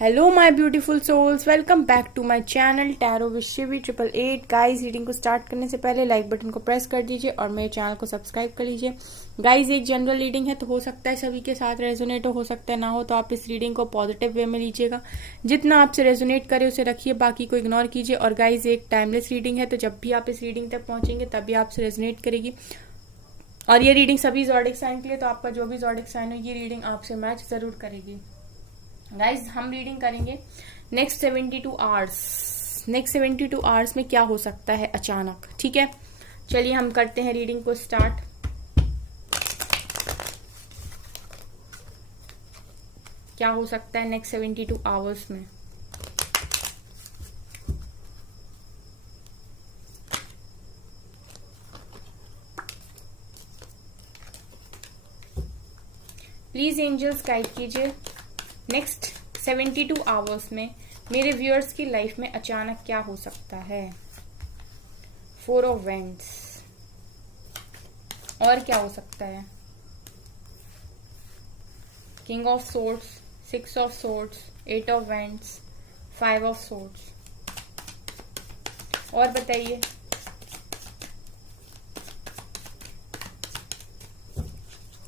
Hello my beautiful souls, welcome back to my channel tarot with Shivi 888। Guys, reading को start करने से पहले like button को press कर दीजिए और मेरे चैनल को सब्सक्राइब कर लीजिए। गाइस, एक जनरल रीडिंग है तो हो सकता है सभी के साथ रेजोनेट हो सकता है ना हो, तो आप इस रीडिंग को पॉजिटिव वे में लीजिएगा। जितना आपसे रेजोनेट करे उसे रखिए, बाकी को इग्नोर कीजिए। और गाइज, एक टाइमलेस रीडिंग है तो जब भी आप इस रीडिंग तक पहुंचेंगे तभी आपसे रेजोनेट करेगी। और ये रीडिंग सभी ज़ोडिक साइन के लिए, तो आपका जो भी ज़ोडिक साइन हो ये रीडिंग आपसे मैच जरूर करेगी। गाइज, हम रीडिंग करेंगे नेक्स्ट 72 आवर्स। नेक्स्ट 72 आवर्स में क्या हो सकता है अचानक, ठीक है। चलिए हम करते हैं रीडिंग को स्टार्ट। क्या हो सकता है नेक्स्ट 72 आवर्स में। प्लीज एंजल्स गाइड कीजिए नेक्स्ट 72 आवर्स में मेरे व्यूअर्स की लाइफ में अचानक क्या हो सकता है। 4 ऑफ वेंट्स, और क्या हो सकता है। King of swords, 6 of swords, 8 of vents, 5 of swords. और बताइए,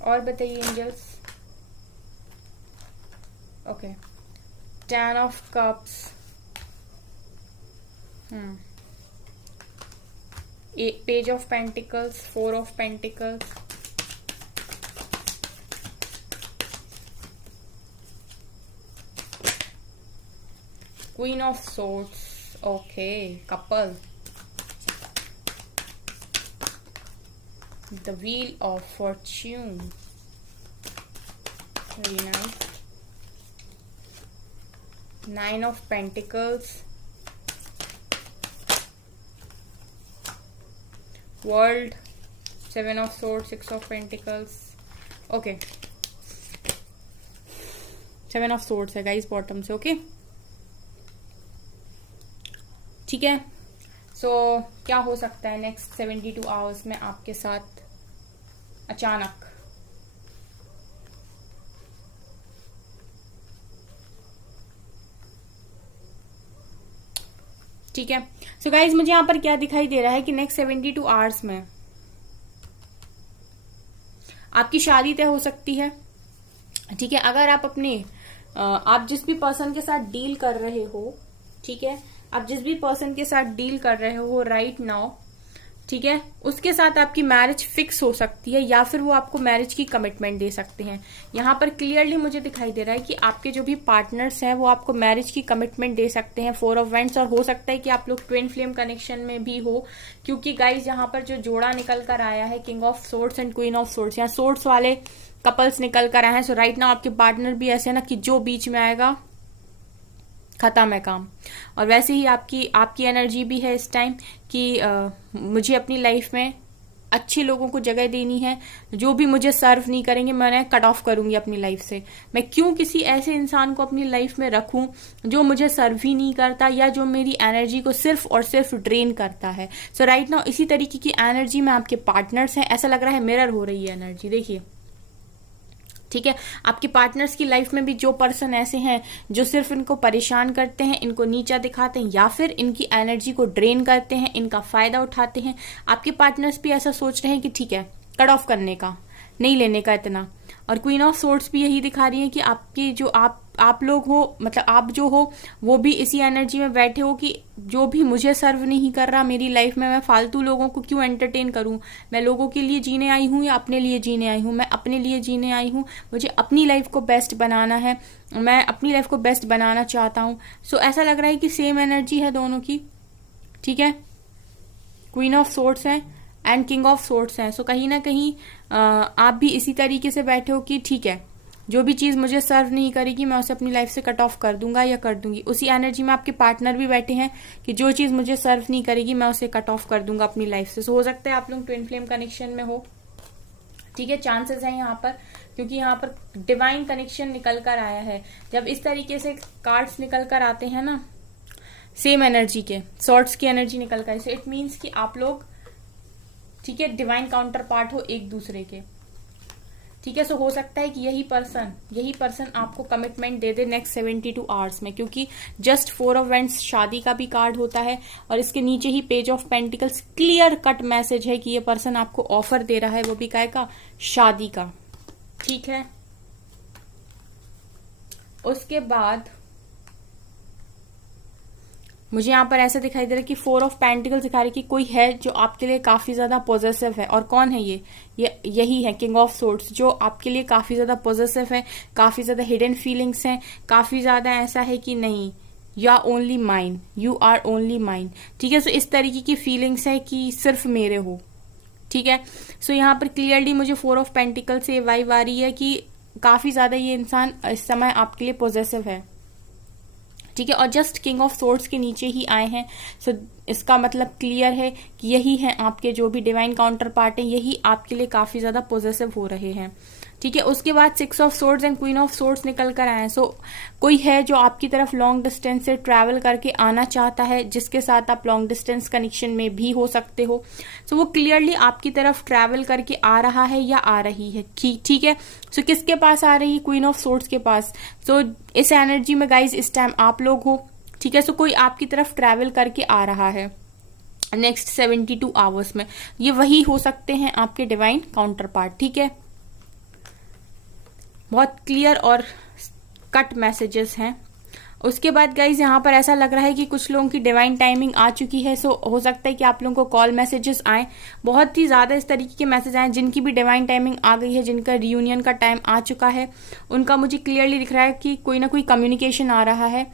और बताइए angels. Okay, 10 of cups, page of pentacles, 4 of pentacles, queen of swords, okay, couple, the wheel of fortune, very nice, 9 of pentacles, world, 7 of swords, 6 of pentacles, okay, 7 of swords है guys bottom से, okay ठीक है। सो क्या हो सकता है next 72 hours में आपके साथ अचानक। ठीक है, सो गाइज मुझे यहाँ पर क्या दिखाई दे रहा है कि नेक्स्ट 72 आवर्स में आपकी शादी तय हो सकती है। ठीक है, अगर आप आप जिस भी पर्सन के साथ डील कर रहे हो, ठीक है, आप जिस भी पर्सन के साथ डील कर रहे हो राइट नाउ, ठीक है, उसके साथ आपकी मैरिज फिक्स हो सकती है या फिर वो आपको मैरिज की कमिटमेंट दे सकते हैं। यहाँ पर क्लियरली मुझे दिखाई दे रहा है कि आपके जो भी पार्टनर्स हैं वो आपको मैरिज की कमिटमेंट दे सकते हैं। 4 ऑफ वेंट्स, और हो सकता है कि आप लोग ट्विन फ्लेम कनेक्शन में भी हो, क्योंकि गाइज यहाँ पर जो जोड़ा निकल कर आया है king of swords and queen of swords, यहाँ सोर्ड्स वाले कपल्स निकल कर आए हैं। सो राइट नाउ आपके पार्टनर भी ऐसे है ना कि जो बीच में आएगा खत्म है काम। और वैसे ही आपकी एनर्जी भी है इस टाइम कि मुझे अपनी लाइफ में अच्छे लोगों को जगह देनी है। जो भी मुझे सर्व नहीं करेंगे मैं उन्हें कट ऑफ करूंगी अपनी लाइफ से। मैं क्यों किसी ऐसे इंसान को अपनी लाइफ में रखूं जो मुझे सर्व ही नहीं करता या जो मेरी एनर्जी को सिर्फ और सिर्फ ड्रेन करता है। सो राइट नाउ इसी तरीके की एनर्जी में आपके पार्टनर्स हैं, ऐसा लग रहा है मिरर हो रही है एनर्जी, देखिए। ठीक है, आपके पार्टनर्स की लाइफ में भी जो पर्सन ऐसे हैं जो सिर्फ इनको परेशान करते हैं, इनको नीचा दिखाते हैं या फिर इनकी एनर्जी को ड्रेन करते हैं, इनका फायदा उठाते हैं, आपके पार्टनर्स भी ऐसा सोच रहे हैं कि ठीक है कट ऑफ करने का, नहीं लेने का इतना। और क्वीन ऑफ सोर्ड्स भी यही दिखा रही है कि आपकी जो आप लोग हो, मतलब आप जो हो वो भी इसी एनर्जी में बैठे हो कि जो भी मुझे सर्व नहीं कर रहा मेरी लाइफ में, मैं फालतू लोगों को क्यों एंटरटेन करूं। मैं लोगों के लिए जीने आई हूं या अपने लिए जीने आई हूं। मैं अपने लिए जीने आई हूं, मुझे अपनी लाइफ को बेस्ट बनाना है, मैं अपनी लाइफ को बेस्ट बनाना चाहता हूं। सो ऐसा लग रहा है कि सेम एनर्जी है दोनों की। ठीक है, क्वीन ऑफ सोर्ड्स है एंड किंग ऑफ सोर्ड्स हैं। सो कहीं ना कहीं आप भी इसी तरीके से बैठे हो कि ठीक है जो भी चीज मुझे सर्व नहीं करेगी मैं उसे अपनी लाइफ से कट ऑफ कर दूंगा या कर दूंगी। उसी एनर्जी में आपके पार्टनर भी बैठे हैं कि जो चीज मुझे सर्व नहीं करेगी मैं उसे कट ऑफ कर दूंगा अपनी लाइफ से। सो हो सकता है आप लोग ट्विन फ्लेम कनेक्शन में हो। ठीक है, चांसेस हैं यहाँ पर, क्योंकि यहाँ पर डिवाइन कनेक्शन निकल कर आया है। जब इस तरीके से कार्ड्स निकल कर आते हैं ना सेम एनर्जी के, सॉर्ट्स की एनर्जी निकल कर, इट मीन्स कि आप लोग ठीक है डिवाइन काउंटर पार्ट हो एक दूसरे के। ठीक है। सो हो सकता है कि यही पर्सन आपको कमिटमेंट दे दे नेक्स्ट 72 आवर्स में, क्योंकि जस्ट 4 ऑफ वेंट्स शादी का भी कार्ड होता है और इसके नीचे ही page of pentacles clear cut message है कि ये पर्सन आपको ऑफर दे रहा है, वो भी काय का, शादी का। ठीक है। उसके बाद मुझे यहाँ पर ऐसा दिखाई दे रहा है कि 4 ऑफ पेंटिकल्स दिखा रही है कि कोई है जो आपके लिए काफी ज्यादा पॉजिटिव है। और कौन है ये यही है किंग ऑफ सोर्ड्स, जो आपके लिए काफी ज्यादा पॉजिटिव है, काफी ज्यादा हिडन फीलिंग्स हैं, काफी ज्यादा ऐसा है कि नहीं you are only mine, you are only mine. ठीक है। सो इस तरीके की फीलिंग्स है कि सिर्फ मेरे हो। ठीक है। सो यहाँ पर क्लियरली मुझे 4 ऑफ पेंटिकल से वाइब आ रही है कि काफी ज्यादा ये इंसान इस समय आपके लिए पॉजिटिव है। ठीक है। और जस्ट किंग ऑफ सोर्ड्स के नीचे ही आए हैं। सो इसका मतलब क्लियर है कि यही है आपके जो भी डिवाइन काउंटर पार्ट है, यही आपके लिए काफी ज्यादा पॉजिटिव हो रहे हैं। ठीक है। उसके बाद 6 of swords and queen of swords निकल कर आए हैं। सो कोई है जो आपकी तरफ लॉन्ग डिस्टेंस से ट्रैवल करके आना चाहता है, जिसके साथ आप लॉन्ग डिस्टेंस कनेक्शन में भी हो सकते हो। सो वो क्लियरली आपकी तरफ ट्रैवल करके आ रहा है या आ रही है। ठीक है। सो किसके पास आ रही है, क्वीन ऑफ सोर्ड्स के पास। सो इस एनर्जी में गाइज इस टाइम आप लोग हो। ठीक है। सो कोई आपकी तरफ ट्रैवल करके आ रहा है नेक्स्ट 72 आवर्स में। ये वही हो सकते हैं आपके डिवाइन काउंटर पार्ट। ठीक है। बहुत क्लियर और कट मैसेजेस हैं। उसके बाद गाइज यहाँ पर ऐसा लग रहा है कि कुछ लोगों की डिवाइन टाइमिंग आ चुकी है। सो हो सकता है कि आप लोगों को कॉल मैसेजेस आए, बहुत ही ज्यादा इस तरीके के मैसेज आए। जिनकी भी डिवाइन टाइमिंग आ गई है, जिनका रियूनियन का टाइम आ चुका है, उनका मुझे क्लियरली दिख रहा है कि कोई ना कोई कम्युनिकेशन आ रहा है।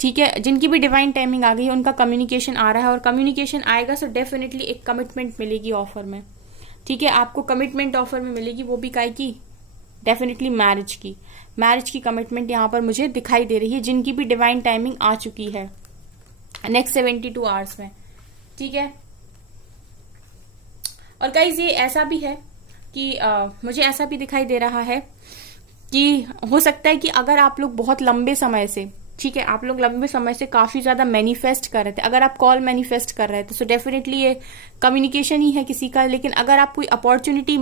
ठीक है। जिनकी भी डिवाइन टाइमिंग आ गई है, उनका कम्युनिकेशन आ रहा है और कम्युनिकेशन आएगा। सो डेफिनेटली एक कमिटमेंट मिलेगी ऑफर में। ठीक है। आपको कमिटमेंट ऑफर में मिलेगी, वो भी काय की, डेफिनेटली मैरिज की कमिटमेंट यहाँ पर मुझे दिखाई दे रही है, जिनकी भी डिवाइन टाइमिंग आ चुकी है नेक्स्ट 72 आवर्स में। ठीक है। और गाइज ये ऐसा भी है कि मुझे ऐसा भी दिखाई दे रहा है कि हो सकता है कि अगर आप लोग बहुत लंबे समय से, ठीक है, आप लोग लंबे समय से काफी ज्यादा मैनिफेस्ट कर रहे थे, अगर आप कॉल मैनिफेस्ट कर रहे थे, सो डेफिनेटली ये कम्युनिकेशन ही है किसी का। लेकिन अगर आप कोई अपॉर्चुनिटी,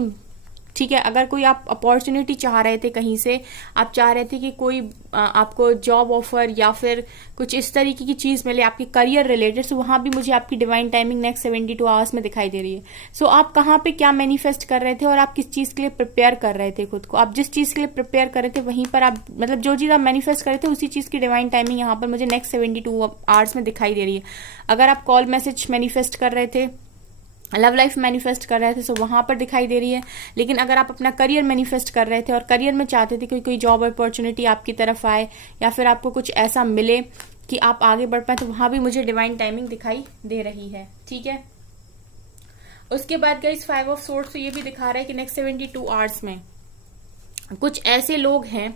ठीक है, अगर कोई आप अपॉर्चुनिटी चाह रहे थे कहीं से, आप चाह रहे थे कि कोई आपको जॉब ऑफर या फिर कुछ इस तरीके की चीज मिले आपके करियर रिलेटेड, सो वहां भी मुझे आपकी डिवाइन टाइमिंग नेक्स्ट 72 आवर्स में दिखाई दे रही है। सो आप कहाँ पे क्या मैनिफेस्ट कर रहे थे और आप किस चीज के लिए प्रिपेयर कर रहे थे खुद को, आप जिस चीज के लिए प्रिपेयर कर रहे थे वहीं पर आप, मतलब जो चीज आप मैनिफेस्ट कर रहे थे उसी चीज की डिवाइन टाइमिंग यहाँ पर मुझे नेक्स्ट 72 आवर्स में दिखाई दे रही है। अगर आप कॉल मैसेज मैनिफेस्ट कर रहे थे, लव लाइफ मैनिफेस्ट कर रहे थे, सो वहां पर दिखाई दे रही है। लेकिन अगर आप अपना करियर मैनिफेस्ट कर रहे थे और करियर में चाहते थे कि कोई जॉब अपॉर्चुनिटी आपकी तरफ आए या फिर आपको कुछ ऐसा मिले कि आप आगे बढ़ पाए, तो वहां भी मुझे डिवाइन टाइमिंग दिखाई दे रही है। ठीक है। उसके बाद गाइस 5 ऑफ सोर्ड्स, तो ये भी दिखा रहा है कि नेक्स्ट 72 आवर्स में कुछ ऐसे लोग हैं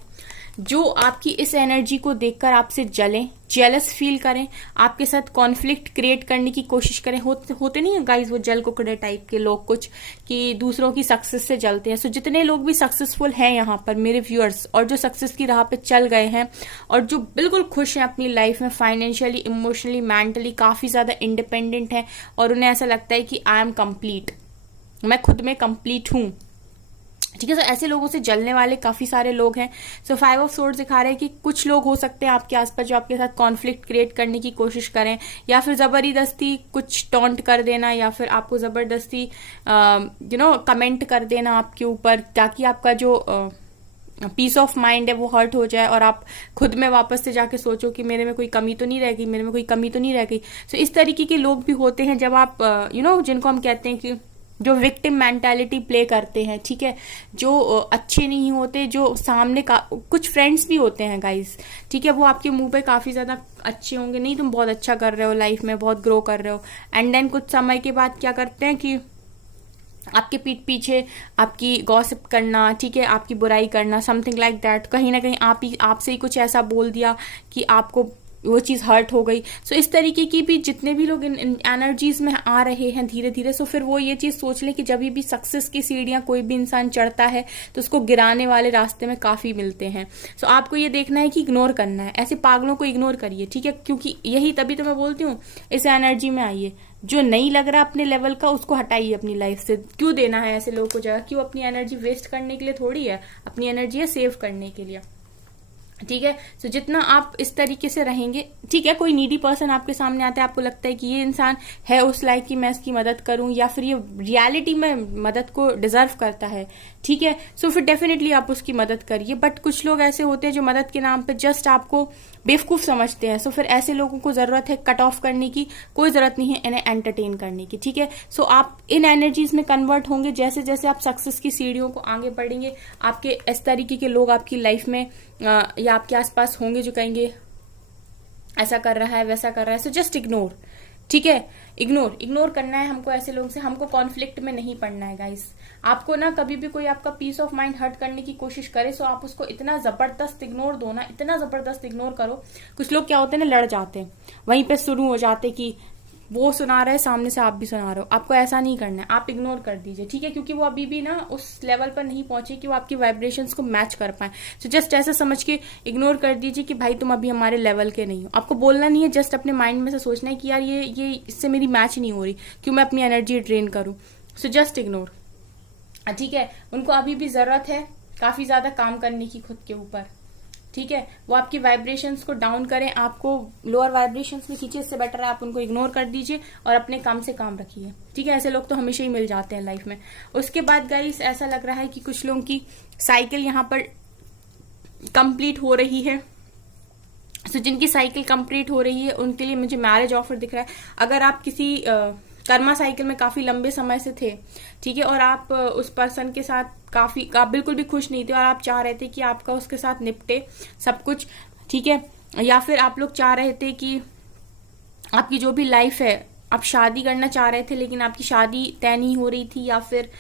जो आपकी इस एनर्जी को देखकर आपसे जलें, जेलस फील करें, आपके साथ कॉन्फ्लिक्ट क्रिएट करने की कोशिश करें। होते नहीं है गाइस वो जल कुकड़े टाइप के लोग कुछ, कि दूसरों की सक्सेस से जलते हैं। सो जितने लोग भी सक्सेसफुल हैं यहाँ पर मेरे व्यूअर्स, और जो सक्सेस की राह पे चल गए हैं और जो बिल्कुल खुश हैं अपनी लाइफ में, फाइनेंशियली, इमोशनली, मेंटली काफी ज्यादा इंडिपेंडेंट है और उन्हें ऐसा लगता है कि आई एम कंप्लीट, मैं खुद में कंप्लीट हूं। ठीक है। सो ऐसे लोगों से जलने वाले काफी सारे लोग हैं। सो 5 ऑफ सोर्ड्स दिखा रहे हैं कि कुछ लोग हो सकते हैं आपके आसपास जो आपके साथ कॉन्फ्लिक्ट क्रिएट करने की कोशिश करें, या फिर जबरदस्ती कुछ टॉन्ट कर देना, या फिर आपको जबरदस्ती कमेंट कर देना आपके ऊपर, ताकि आपका जो पीस ऑफ माइंड है वो हर्ट हो जाए और आप खुद में वापस से जाके सोचो कि मेरे में कोई कमी तो नहीं रह गई, मेरे में कोई कमी तो नहीं रह गई। सो इस तरीके के लोग भी होते हैं जब आप जिनको हम कहते हैं कि जो विक्टिम मेंटालिटी प्ले करते हैं। ठीक है। जो अच्छे नहीं होते, जो सामने का कुछ फ्रेंड्स भी होते हैं गाइस, ठीक है, वो आपके मुंह पे काफी ज्यादा अच्छे होंगे, नहीं तुम बहुत अच्छा कर रहे हो लाइफ में, बहुत ग्रो कर रहे हो, एंड देन कुछ समय के बाद क्या करते हैं कि आपके पीठ पीछे आपकी गॉसिप करना, ठीक है, आपकी बुराई करना, समथिंग लाइक दैट। कहीं ना कहीं आपसे ही कुछ ऐसा बोल दिया कि आपको वो चीज हर्ट हो गई। सो इस तरीके की भी जितने भी लोग इन एनर्जीज में आ रहे हैं धीरे धीरे, सो फिर वो ये चीज सोच ले कि जब भी सक्सेस की सीढ़ियां कोई भी इंसान चढ़ता है तो उसको गिराने वाले रास्ते में काफी मिलते हैं। सो आपको ये देखना है कि इग्नोर करना है, ऐसे पागलों को इग्नोर करिए। ठीक है। क्योंकि यही, तभी तो मैं बोलती हूँ इस एनर्जी में आइए, जो नहीं लग रहा अपने लेवल का उसको हटाइए अपनी लाइफ से। क्यों देना है ऐसे लोगों को जगह? क्यों? अपनी एनर्जी वेस्ट करने के लिए थोड़ी है, अपनी एनर्जी है सेव करने के लिए। ठीक है, सो जितना आप इस तरीके से रहेंगे, ठीक है, कोई नीडी पर्सन आपके सामने आता है, आपको लगता है कि ये इंसान है उस लायक कि मैं इसकी मदद करूं, या फिर ये रियलिटी में मदद को डिजर्व करता है, ठीक है, सो फिर डेफिनेटली आप उसकी मदद करिए। बट कुछ लोग ऐसे होते हैं जो मदद के नाम पे जस्ट आपको बेवकूफ समझते हैं, सो फिर ऐसे लोगों को जरूरत है कट ऑफ करने की, कोई जरूरत नहीं है इन्हें एंटरटेन करने की। ठीक है, सो आप इन एनर्जीज में कन्वर्ट होंगे जैसे जैसे आप सक्सेस की सीढ़ियों को आगे बढ़ेंगे। आपके इस तरीके के लोग आपकी लाइफ में या आपके आसपास होंगे जो कहेंगे ऐसा कर रहा है वैसा कर रहा है, सो जस्ट इग्नोर। ठीक है, इग्नोर करना है हमको ऐसे लोगों से। हमको कॉन्फ्लिक्ट में नहीं पड़ना है गाइस। आपको ना कभी भी कोई आपका पीस ऑफ माइंड हर्ट करने की कोशिश करे, सो आप उसको इतना जबरदस्त इग्नोर दो ना, इतना जबरदस्त इग्नोर करो। कुछ लोग क्या होते हैं ना, लड़ जाते हैं, वहीं पे शुरू हो जाते कि वो सुना रहा है सामने से आप भी सुना रहे हो। आपको ऐसा नहीं करना है, आप इग्नोर कर दीजिए। ठीक है, क्योंकि वो अभी भी ना उस लेवल पर नहीं पहुंचे कि वो आपकी वाइब्रेशंस को मैच कर पाए। तो जस्ट ऐसा समझ के इग्नोर कर दीजिए कि भाई तुम अभी हमारे लेवल के नहीं हो। आपको बोलना नहीं है, जस्ट अपने माइंड में से सोचना है कि यार ये इससे मेरी मैच नहीं हो रही, क्यों मैं अपनी एनर्जी ड्रेन करूं। So just ignore. ठीक है, उनको अभी भी जरूरत है काफी ज्यादा काम करने की खुद के ऊपर। ठीक है, वो आपकी वाइब्रेशंस को डाउन करें, आपको लोअर वाइब्रेशंस में खींचे, इससे बेटर है आप उनको इग्नोर कर दीजिए और अपने काम से काम रखिए। ठीक है, ऐसे लोग तो हमेशा ही मिल जाते हैं लाइफ में। उसके बाद गाइस ऐसा लग रहा है कि कुछ लोगों की साइकिल यहाँ पर कंप्लीट हो रही है। सो जिनकी साइकिल कंप्लीट हो रही है उनके लिए मुझे मैरिज ऑफर दिख रहा है। अगर आप किसी कर्मा साइकिल में काफी लंबे समय से थे, ठीक है, और आप उस पर्सन के साथ आप बिल्कुल भी खुश नहीं थे और आप चाह रहे थे कि आपका उसके साथ निपटे सब कुछ, ठीक है, या फिर आप लोग चाह रहे थे कि आपकी जो भी लाइफ है, आप शादी करना चाह रहे थे लेकिन आपकी शादी तय नहीं हो रही थी, या फिर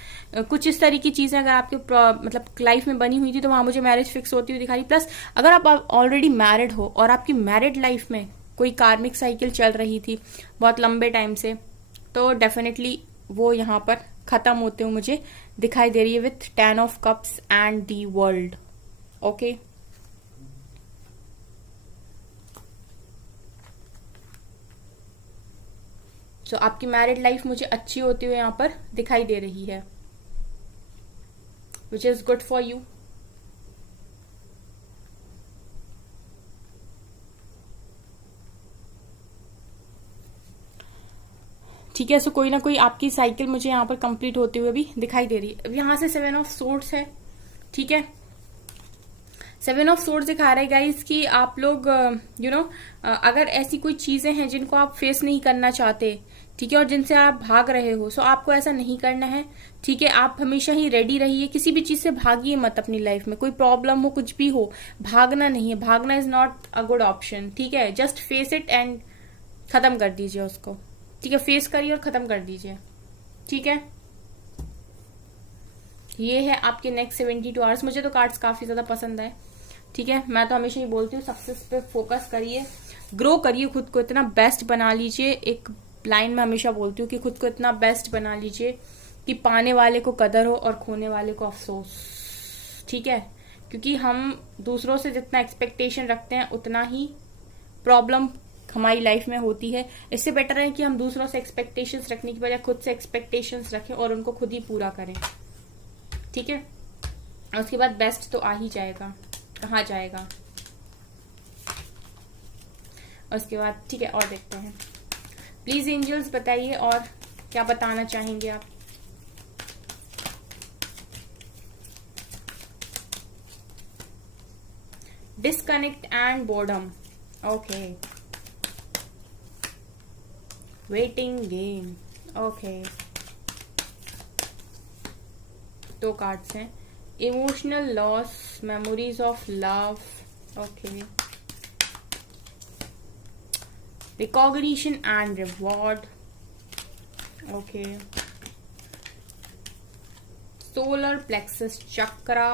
कुछ इस तरह की चीजें अगर आपके मतलब लाइफ में बनी हुई थी, तो वहां मुझे मैरिज फिक्स होती हुई दिखा रही। प्लस अगर आप ऑलरेडी मैरिड हो और आपकी मैरिड लाइफ में कोई कार्मिक साइकिल चल रही थी बहुत लंबे टाइम से, तो डेफिनेटली वो यहाँ पर खत्म होते हुए मुझे दिखाई दे रही है with 10 of cups and the world. Okay, so आपकी मैरिड लाइफ मुझे अच्छी होती हुई यहाँ पर दिखाई दे रही है, which is good for you. ठीक है, सो कोई ना कोई आपकी साइकिल मुझे यहाँ पर कंप्लीट होते हुए भी दिखाई दे रही है। अब यहाँ से 7 ऑफ सोर्ड्स है। ठीक है, 7 ऑफ सोर्ड्स दिखा रहे गाइस कि आप लोग अगर ऐसी कोई चीजें हैं जिनको आप फेस नहीं करना चाहते, ठीक है, और जिनसे आप भाग रहे हो, सो आपको ऐसा नहीं करना है। ठीक है, आप हमेशा ही रेडी रहिए, किसी भी चीज से भागिए मत अपनी लाइफ में। कोई प्रॉब्लम हो, कुछ भी हो, भागना नहीं है। भागना is not a good option. ठीक है, जस्ट फेस इट एंड खत्म कर दीजिए उसको। ठीक है, फेस करिए और खत्म कर दीजिए। ठीक है, ये है आपके नेक्स्ट 72 आवर्स। मुझे तो कार्ड्स काफी ज्यादा पसंद आए। ठीक है, मैं तो हमेशा ही बोलती हूँ सक्सेस पे फोकस करिए, ग्रो करिए, खुद को इतना बेस्ट बना लीजिए। एक लाइन में हमेशा बोलती हूँ कि खुद को इतना बेस्ट बना लीजिए कि पाने वाले को कदर हो और खोने वाले को अफसोस। ठीक है, क्योंकि हम दूसरों से जितना एक्सपेक्टेशन रखते हैं उतना ही प्रॉब्लम हमारी लाइफ में होती है। इससे बेटर है कि हम दूसरों से एक्सपेक्टेशंस रखने की बजाय खुद से एक्सपेक्टेशंस रखें और उनको खुद ही पूरा करें। ठीक है, उसके बाद बेस्ट तो आ ही जाएगा, कहाँ जाएगा। उसके बाद ठीक है, और देखते हैं। प्लीज एंजल्स बताइए और क्या बताना चाहेंगे आप। Disconnect and boredom. Okay, waiting game. Okay, 2 cards हैं। Emotional loss, memories of love. Okay, recognition and reward. Okay, solar plexus chakra.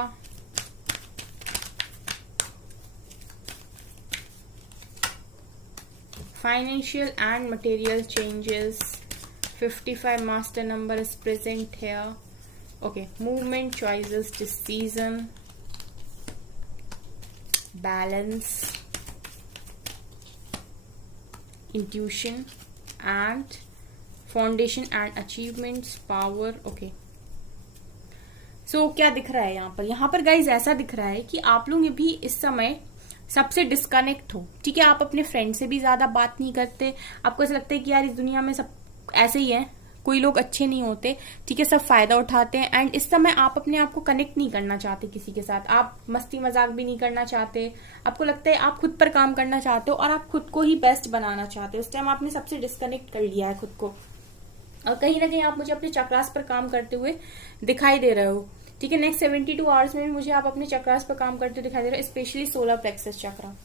Financial and material changes. 55 master number is present here. Okay, movement, choices, decision, balance, intuition and foundation and achievements, power, okay. So क्या दिख रहा है यहाँ पर guys ऐसा दिख रहा है कि आप लोग भी इस समय सबसे डिस्कनेक्ट हो, ठीक है। आप अपने फ्रेंड से भी ज्यादा बात नहीं करते, आपको ऐसा लगता है कि यार इस दुनिया में सब ऐसे ही है, कोई लोग अच्छे नहीं होते, ठीक है, सब फायदा उठाते हैं। एंड इस समय आप अपने आप को कनेक्ट नहीं करना चाहते किसी के साथ, आप मस्ती मजाक भी नहीं करना चाहते, आपको लगता है आप खुद पर काम करना चाहते हो और आप खुद को ही बेस्ट बनाना चाहते हो। उस टाइम आपने सबसे डिस्कनेक्ट कर लिया है खुद को, और कहीं ना कहीं आप मुझे अपने चक्रास पर काम करते हुए दिखाई दे रहे हो, ठीक है। नेक्स्ट 72 आवर्स में भी मुझे आप अपने चक्रास पर काम करते हुए दिखाई दे रहे हो, स्पेशली सोलर प्लेक्सस चक्रा,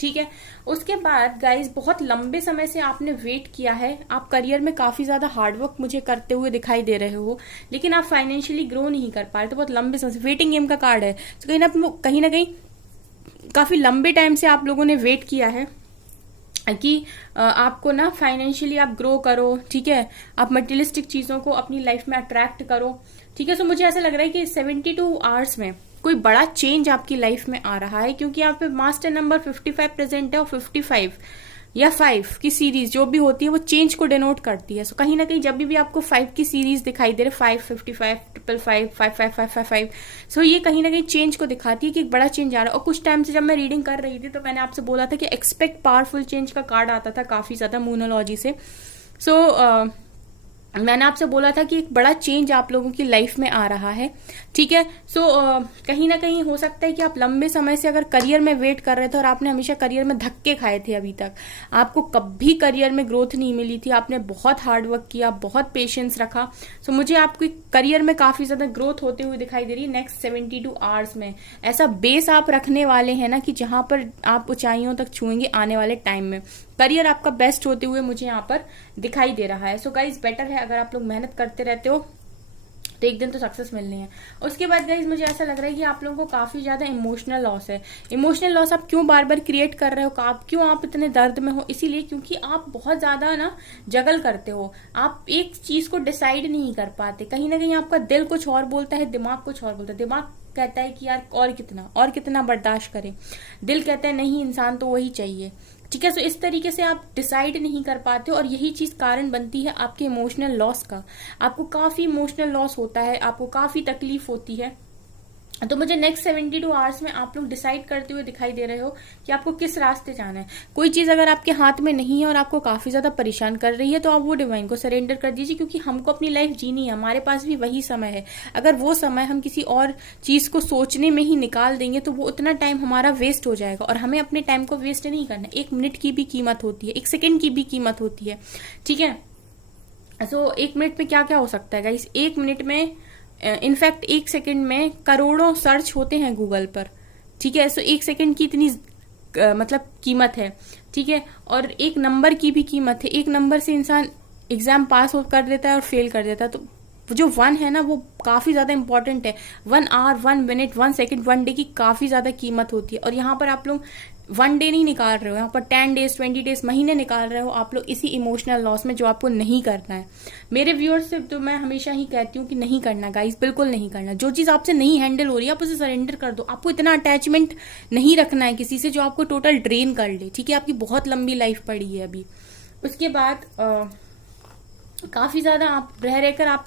ठीक है। उसके बाद गाइज बहुत लंबे समय से आपने वेट किया है, आप करियर में काफी ज्यादा हार्डवर्क मुझे करते हुए दिखाई दे रहे हो, लेकिन आप फाइनेंशियली ग्रो नहीं कर पा रहे, तो बहुत लंबे समय से वेटिंग गेम का कार्ड है। तो कहीं ना कहीं काफी लंबे टाइम से आप लोगों ने वेट किया है कि आपको ना फाइनेंशियली आप ग्रो करो, ठीक है, आप मटेरियलिस्टिक चीजों को अपनी लाइफ में अट्रैक्ट करो, ठीक है। सो मुझे ऐसा लग रहा है कि 72 आवर्स में कोई बड़ा चेंज आपकी लाइफ में आ रहा है, क्योंकि यहाँ पे मास्टर नंबर 55 प्रेजेंट है और 55 या 5 की सीरीज जो भी होती है वो चेंज को डिनोट करती है। सो कहीं ना कहीं जब भी आपको 5 की सीरीज दिखाई दे रहे, 5, 55, 555, 55555, सो ये कहीं ना कहीं चेंज को दिखाती है कि एक बड़ा चेंज आ रहा है। और कुछ टाइम से जब मैं रीडिंग कर रही थी तो मैंने आपसे बोला था कि एक्सपेक्ट पावरफुल चेंज का कार्ड आता था काफी ज्यादा मूनोलॉजी से। सो मैंने आपसे बोला था कि एक बड़ा चेंज आप लोगों की लाइफ में आ रहा है, ठीक है। सो कहीं ना कहीं हो सकता है कि आप लंबे समय से अगर करियर में वेट कर रहे थे और आपने हमेशा करियर में धक्के खाए थे, अभी तक आपको कभी करियर में ग्रोथ नहीं मिली थी, आपने बहुत हार्डवर्क किया, बहुत पेशेंस रखा, सो मुझे आपकी करियर में काफी ज्यादा ग्रोथ होते हुए दिखाई दे रही है। नेक्स्ट 72 आवर्स में ऐसा बेस आप रखने वाले हैं ना कि जहां पर आप ऊंचाइयों तक छुएंगे आने वाले टाइम में, करियर आपका बेस्ट होते हुए मुझे यहाँ पर दिखाई दे रहा है। सो गाइज बेटर है अगर आप लोग मेहनत करते रहते हो तो एक दिन तो सक्सेस मिलनी है। उसके बाद गाइज मुझे ऐसा लग रहा है कि आप लोगों को काफी ज्यादा इमोशनल लॉस है। इमोशनल लॉस आप क्यों बार बार क्रिएट कर रहे हो, क्यों आप इतने दर्द में हो, इसीलिए क्योंकि आप बहुत ज्यादा ना जगल करते हो, आप एक चीज को डिसाइड नहीं कर पाते। कहीं ना कहीं आपका दिल कुछ और बोलता है, दिमाग कुछ और बोलता है। दिमाग कहता है कि यार और कितना बर्दाश्त करें, दिल कहता है नहीं इंसान तो वही चाहिए, ठीक है। सो इस तरीके से आप डिसाइड नहीं कर पाते और यही चीज कारण बनती है आपके इमोशनल लॉस का। आपको काफी इमोशनल लॉस होता है, आपको काफी तकलीफ होती है। तो मुझे नेक्स्ट 72 आवर्स में आप लोग डिसाइड करते हुए दिखाई दे रहे हो कि आपको किस रास्ते जाना है। कोई चीज अगर आपके हाथ में नहीं है और आपको काफी ज्यादा परेशान कर रही है तो आप वो डिवाइन को सरेंडर कर दीजिए, क्योंकि हमको अपनी लाइफ जीनी है, हमारे पास भी वही समय है। अगर वो समय हम किसी और चीज को सोचने में ही निकाल देंगे तो वो उतना टाइम हमारा वेस्ट हो जाएगा, और हमें अपने टाइम को वेस्ट नहीं करना। 1 मिनट की भी कीमत होती है, 1 सेकेंड की भी कीमत होती है, ठीक है। सो 1 मिनट में क्या क्या हो सकता है गाइस, 1 मिनट में इनफैक्ट 1 सेकंड में करोड़ों सर्च होते हैं गूगल पर, ठीक है। सो 1 सेकंड की इतनी मतलब कीमत है, ठीक है। और 1 नंबर की भी कीमत है, 1 नंबर से इंसान एग्जाम पास कर देता है और फेल कर देता है। तो जो 1 है ना वो काफी ज्यादा इंपॉर्टेंट है। 1 आवर, 1 मिनट, 1 सेकंड, 1 डे की काफी ज्यादा कीमत होती है। और यहाँ पर आप लोग 1 डे नहीं निकाल रहे हो, यहाँ पर 10 डेज, 20 डेज, महीने निकाल रहे हो आप लोग इसी इमोशनल लॉस में, जो आपको नहीं करना है। मेरे व्यूअर्स से तो मैं हमेशा ही कहती हूँ कि नहीं करना गाइस, बिल्कुल नहीं करना। जो चीज आपसे नहीं हैंडल हो रही है आप उसे सरेंडर कर दो। आपको इतना अटैचमेंट नहीं रखना है किसी से जो आपको टोटल ड्रेन कर ले, ठीक है। आपकी बहुत लंबी लाइफ पड़ी है अभी। उसके बाद काफी ज्यादा आप रहकर आप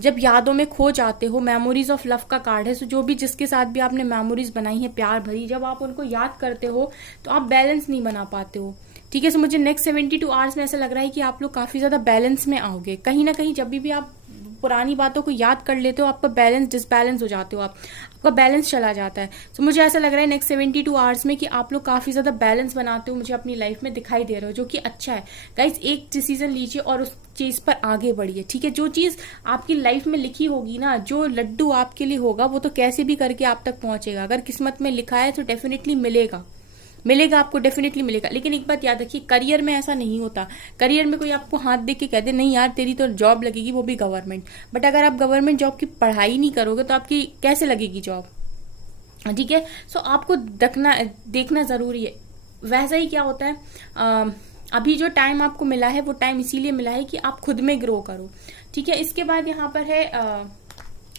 जब यादों में खो जाते हो, मेमोरीज ऑफ लव का कार्ड है। सो जो भी जिसके साथ भी आपने मेमोरीज बनाई है प्यार भरी, जब आप उनको याद करते हो तो आप बैलेंस नहीं बना पाते हो, ठीक है। सो मुझे नेक्स्ट 72 आवर्स में ऐसा लग रहा है कि आप लोग काफी ज्यादा बैलेंस में आओगे। कहीं ना कहीं जब भी आप पुरानी बातों को याद कर लेते हो आपका बैलेंस डिसबैलेंस हो जाते हो, आपका बैलेंस चला जाता है। तो मुझे ऐसा लग रहा है नेक्स्ट 72 आवर्स में कि आप लोग काफी ज्यादा बैलेंस बनाते हो, मुझे अपनी लाइफ में दिखाई दे रहे हो, जो कि अच्छा है। गाइस एक डिसीजन लीजिए और उस चीज पर आगे बढ़िए, ठीक है। जो चीज आपकी लाइफ में लिखी होगी ना, जो लड्डू आपके लिए होगा वो तो कैसे भी करके आप तक पहुंचेगा। अगर किस्मत में लिखा है तो डेफिनेटली मिलेगा आपको, डेफिनेटली मिलेगा। लेकिन एक बात याद रखिए, करियर में ऐसा नहीं होता। करियर में कोई आपको हाथ देख के कहते नहीं यार तेरी तो जॉब लगेगी, वो भी गवर्नमेंट। बट अगर आप गवर्नमेंट जॉब की पढ़ाई नहीं करोगे तो आपकी कैसे लगेगी जॉब, ठीक है। सो आपको देखना जरूरी है। वैसा ही क्या होता है, अभी जो टाइम आपको मिला है वो टाइम इसीलिए मिला है कि आप खुद में ग्रो करो, ठीक है। इसके बाद यहाँ पर है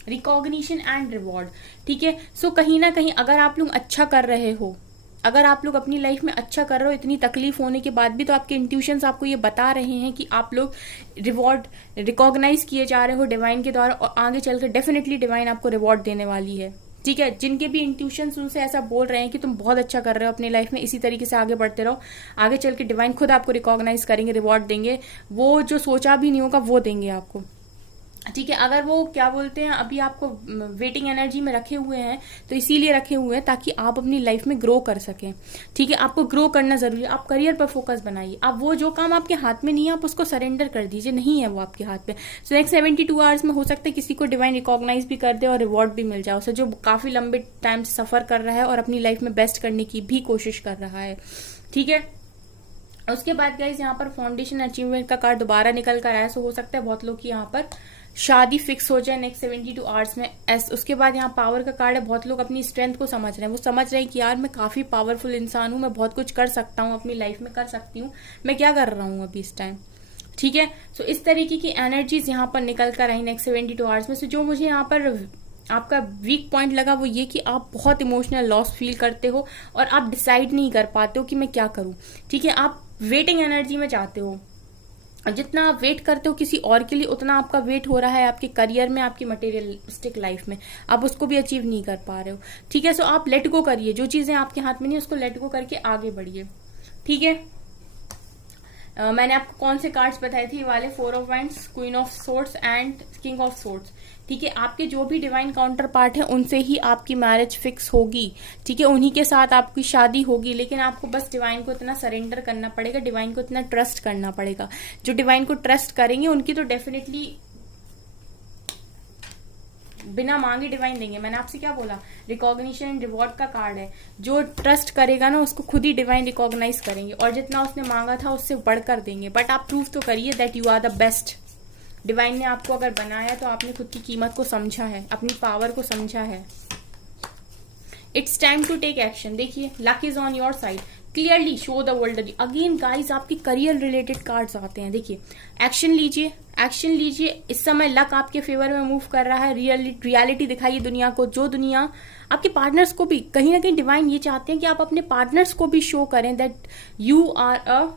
रिकॉग्निशन एंड रिवॉर्ड, ठीक है। सो कहीं ना कहीं अगर आप लोग अच्छा कर रहे हो, अगर आप लोग अपनी लाइफ में अच्छा कर रहे हो इतनी तकलीफ होने के बाद भी, तो आपके इंट्यूशंस आपको ये बता रहे हैं कि आप लोग रिवॉर्ड रिकॉग्नाइज किए जा रहे हो डिवाइन के द्वारा, और आगे चलकर डेफिनेटली डिवाइन आपको रिवॉर्ड देने वाली है। ठीक है, जिनके भी इंट्यूशंस उनसे ऐसा बोल रहे हैं कि तुम बहुत अच्छा कर रहे हो अपनी लाइफ में, इसी तरीके से आगे बढ़ते रहो, आगे चल के डिवाइन खुद आपको रिकॉग्नाइज करेंगे, रिवॉर्ड देंगे, वो जो सोचा भी नहीं होगा वो देंगे आपको। ठीक है, अगर वो क्या बोलते हैं अभी आपको वेटिंग एनर्जी में रखे हुए हैं, तो इसीलिए रखे हुए हैं ताकि आप अपनी लाइफ में ग्रो कर सकें। ठीक है, आपको ग्रो करना जरूरी है, आप करियर पर फोकस बनाइए। आप वो जो काम आपके हाथ में नहीं है आप उसको सरेंडर कर दीजिए, नहीं है वो आपके हाथ में। सो नेक्स्ट 72 आवर्स में हो सकता है किसी को डिवाइन रिकॉग्नाइज भी कर दे और रिवॉर्ड भी मिल जाए उसे, जो काफी लंबे टाइम से सफर कर रहा है और अपनी लाइफ में बेस्ट करने की भी कोशिश कर रहा है। ठीक है, उसके बाद गाइस यहाँ पर फाउंडेशन अचीवमेंट का कार्ड दोबारा निकल कर आया। सो हो सकता है बहुत लोग की यहाँ पर शादी फिक्स हो जाए नेक्स्ट 72 आवर्स में। उसके बाद यहाँ पावर का कार्ड है, बहुत लोग अपनी स्ट्रेंथ को समझ रहे हैं, वो समझ रहे हैं कि यार मैं काफी पावरफुल इंसान हूं, मैं बहुत कुछ कर सकता हूँ अपनी लाइफ में, कर सकती हूँ, मैं क्या कर रहा हूँ अभी इस टाइम। ठीक है, सो इस तरीके की एनर्जीज यहाँ पर निकल कर आई नेक्स्ट 72 आवर्स में। सो जो मुझे यहाँ पर आपका वीक पॉइंट लगा वो ये कि आप बहुत इमोशनल लॉस फील करते हो और आप डिसाइड नहीं कर पाते हो कि मैं क्या करूं। ठीक है, आप वेटिंग एनर्जी में जाते हो, जितना आप वेट करते हो किसी और के लिए उतना आपका वेट हो रहा है आपके करियर में, आपकी मटेरियलिस्टिक लाइफ में, आप उसको भी अचीव नहीं कर पा रहे हो। ठीक है, सो आप लेट गो करिए, जो चीजें आपके हाथ में नहीं उसको लेट गो करके आगे बढ़िए। ठीक है, मैंने आपको कौन से कार्ड्स बताए थे वाले, 4 of winds, queen of swords and king of swords. ठीक है, आपके जो भी डिवाइन काउंटर पार्ट है उनसे ही आपकी मैरिज फिक्स होगी। ठीक है, उन्हीं के साथ आपकी शादी होगी, लेकिन आपको बस डिवाइन को इतना सरेंडर करना पड़ेगा, डिवाइन को इतना ट्रस्ट करना पड़ेगा। जो डिवाइन को ट्रस्ट करेंगे उनकी तो डेफिनेटली बिना मांगे डिवाइन देंगे। मैंने आपसे क्या बोला, रिकॉग्निशन एंड रिवॉर्ड का कार्ड है, जो ट्रस्ट करेगा ना उसको खुद ही डिवाइन रिकॉग्नाइज करेंगे और जितना उसने मांगा था उससे बढ़कर देंगे। बट आप प्रूफ तो करिए that you are the best. Divine ने आपको अगर बनाया तो आपने खुद की कीमत को समझा है, अपनी पावर को समझा है। It's time to take action. देखिए, luck is on your side, clearly show the world. Again guys आपके करियर रिलेटेड कार्ड्स आते हैं। देखिए, एक्शन लीजिए, एक्शन लीजिए। इस समय लक आपके फेवर में मूव कर रहा है। रियलिटी दिखाइए दुनिया को, जो दुनिया आपके पार्टनर्स को भी कहीं ना कहीं डिवाइन ये चाहते हैं कि आप अपने पार्टनर्स को भी शो करें दैट यू आर अ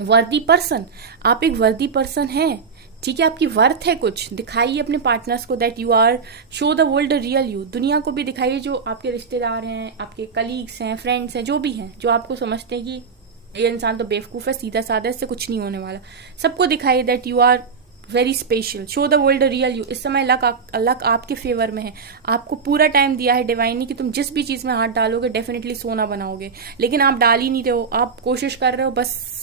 वर्दी पर्सन। आप एक वर्दी पर्सन हैं। ठीक है, आपकी वर्थ है कुछ, दिखाइए अपने पार्टनर्स को that you are, show the world real you. दुनिया को भी दिखाइए, जो आपके रिश्तेदार हैं, आपके कलीग्स हैं, फ्रेंड्स हैं, जो भी हैं, जो आपको समझते हैं कि ये इंसान तो बेवकूफ है, सीधा साधा, इससे कुछ नहीं होने वाला, सबको दिखाइए that you are very special. Show the world real you. इस समय लक आपके फेवर में है। आपको पूरा टाइम दिया है डिवाइन ने कि तुम जिस भी चीज में हाथ डालोगे डेफिनेटली सोना बनाओगे, लेकिन आप डाल ही नहीं रहे हो। आप कोशिश कर रहे हो, बस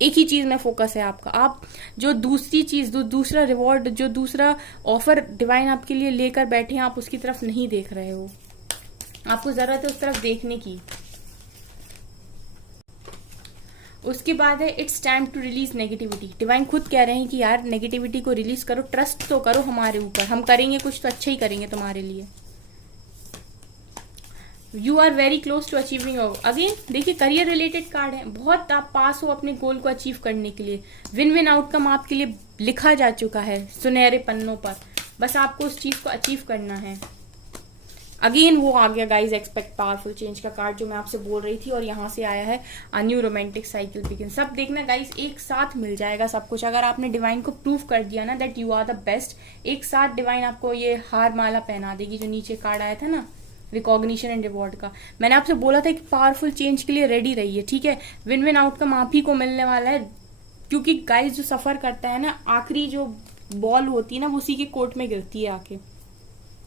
एक ही चीज में फोकस है आपका। आप जो दूसरी चीज, दूसरा रिवॉर्ड, जो दूसरा ऑफर डिवाइन आपके लिए लेकर बैठे हैं, आप उसकी तरफ नहीं देख रहे हो। आपको जरूरत है उस तरफ देखने की। उसके बाद है it's time to release negativity. Divine खुद कह रहे हैं कि यार नेगेटिविटी को रिलीज करो, ट्रस्ट तो करो हमारे ऊपर, हम करेंगे कुछ तो अच्छा ही करेंगे तुम्हारे लिए। You are very close to achieving your. Again देखिए, करियर रिलेटेड कार्ड है, बहुत आप पास हो अपने गोल को अचीव करने के लिए। विन विन आउटकम आपके लिए लिखा जा चुका है सुनहरे पन्नों पर, बस आपको उस चीज को अचीव करना है। अगेन वो आ गया गाइज एक्सपेक्ट पावरफुल चेंज का कार्ड, जो मैं आपसे बोल रही थी, और यहाँ से आया है a new romantic cycle begin. सब देखना गाइज, एक साथ मिल जाएगा सब कुछ। अगर आपने डिवाइन को प्रूव कर दिया ना that you are the best, एक साथ डिवाइन आपको ये हार माला पहना देगी। जो नीचे कार्ड आया था ना रिकॉग्निशन एंड रिवॉर्ड का, मैंने आपसे बोला था कि पावरफुल चेंज के लिए रेडी रहिए। ठीक है, विन विन आउटकम आप ही को मिलने वाला है, क्योंकि गाइस जो सफर करता है ना, आखिरी जो बॉल होती है ना वो उसी के कोर्ट में गिरती है आके,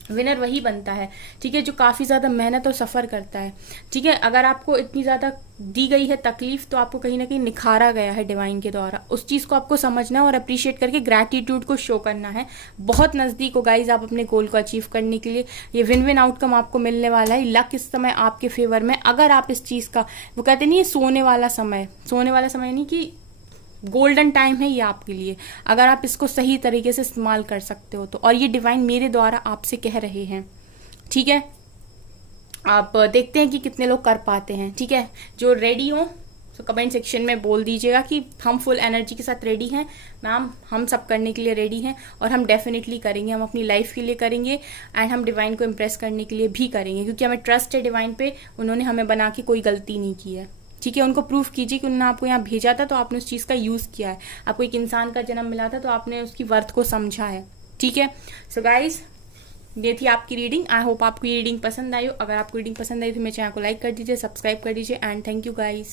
विनर वही बनता है। ठीक है, जो काफी ज्यादा मेहनत और सफर करता है। ठीक है, अगर आपको इतनी ज्यादा दी गई है तकलीफ, तो आपको कहीं ना कहीं निखारा गया है डिवाइन के द्वारा। उस चीज को आपको समझना और अप्रिशिएट करके ग्रैटिट्यूड को शो करना है। बहुत नजदीक हो गाइज आप अपने गोल को अचीव करने के लिए। ये विन विन आउटकम आपको मिलने वाला है। लक इस समय आपके फेवर में, अगर आप इस चीज का, वो कहते नहीं है सोने वाला समय नहीं कि गोल्डन टाइम है ये आपके लिए, अगर आप इसको सही तरीके से इस्तेमाल कर सकते हो तो। और ये डिवाइन मेरे द्वारा आपसे कह रहे हैं। ठीक है, आप देखते हैं कि कितने लोग कर पाते हैं। ठीक है, जो रेडी हो तो कमेंट सेक्शन में बोल दीजिएगा कि हम फुल एनर्जी के साथ रेडी हैं मैम, हम सब करने के लिए रेडी हैं और हम डेफिनेटली करेंगे, हम अपनी लाइफ के लिए करेंगे एंड हम डिवाइन को इम्प्रेस करने के लिए भी करेंगे, क्योंकि हमें ट्रस्ट है डिवाइन पे, उन्होंने हमें बना के कोई गलती नहीं की है। ठीक है, उनको प्रूफ कीजिए कि उन्होंने आपको यहाँ भेजा था तो आपने उस चीज़ का यूज़ किया है, आपको एक इंसान का जन्म मिला था तो आपने उसकी वर्थ को समझा है। ठीक है, सो गाइज ये थी आपकी रीडिंग। आई होप आपको ये रीडिंग पसंद आई हो। अगर आपको रीडिंग पसंद आई तो मेरे चैनल को लाइक कर दीजिए, सब्सक्राइब कर दीजिए एंड थैंक यू गाइज।